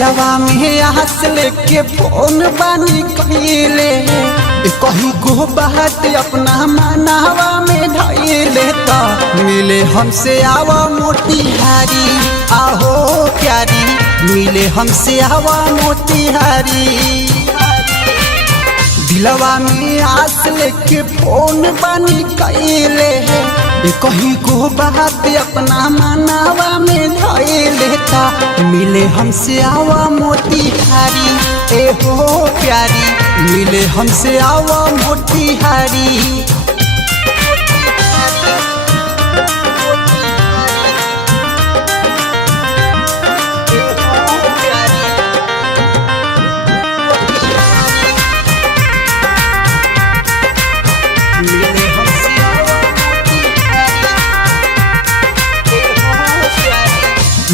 दिलवा में आस लेके फोन बानी कहिले कहीं को बात अपना मनावा में धैले तो मिले हमसे आवा मोतिहारी आहो प्यारी मिले हमसे आवा मोतिहारी दिलवा में आस लेके फोन बानी कहिले कहीं को बात अपना मनावा में धैले तो मिले हमसे आवा मोतिहारी ए हो प्यारी मिले हमसे आवा मोतिहारी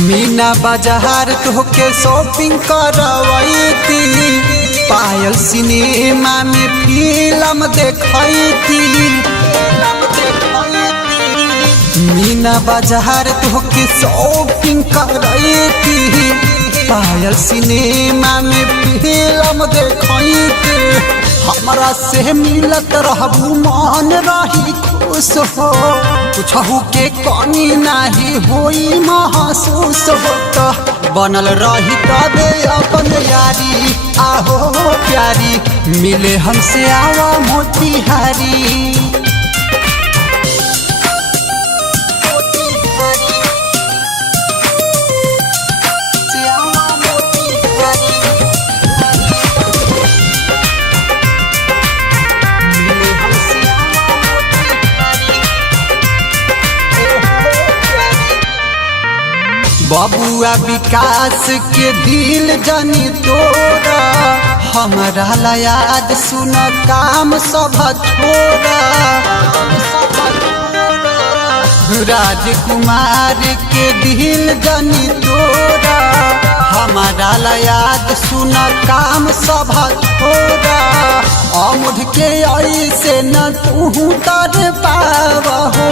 मीना बाजार तोहके शॉपिंग करवाई थी पायल सिनेमा में फिल्म देखई थी मीना बाजार तोहके शॉपिंग करवाई थी पायल सिनेमा में फिल्म देखई थी हमरा से मिलत रहबू मन रही खुश हो कुछहू के कमी नाही होई महसूस हो तो बनल रही तबे अपन यारी आहो प्यारी मिले हमसे आवा मोतिहारी बबुआ विकास के दिल जनी तोरा हमारा याद सुन काम सब छोड़ा राजकुमार के दिल जनी तोरा हमारा याद सुन काम सब छोड़ा अमुध के ऐसे न तू तर पावहो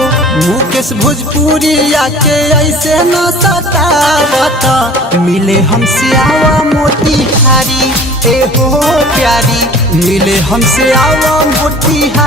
मुकेश भोजपुरिया के ऐसे न सतावत मिले हमसे आवा मोतिहारी ए हो प्यारी मिले हमसे आवा मोतिहारी।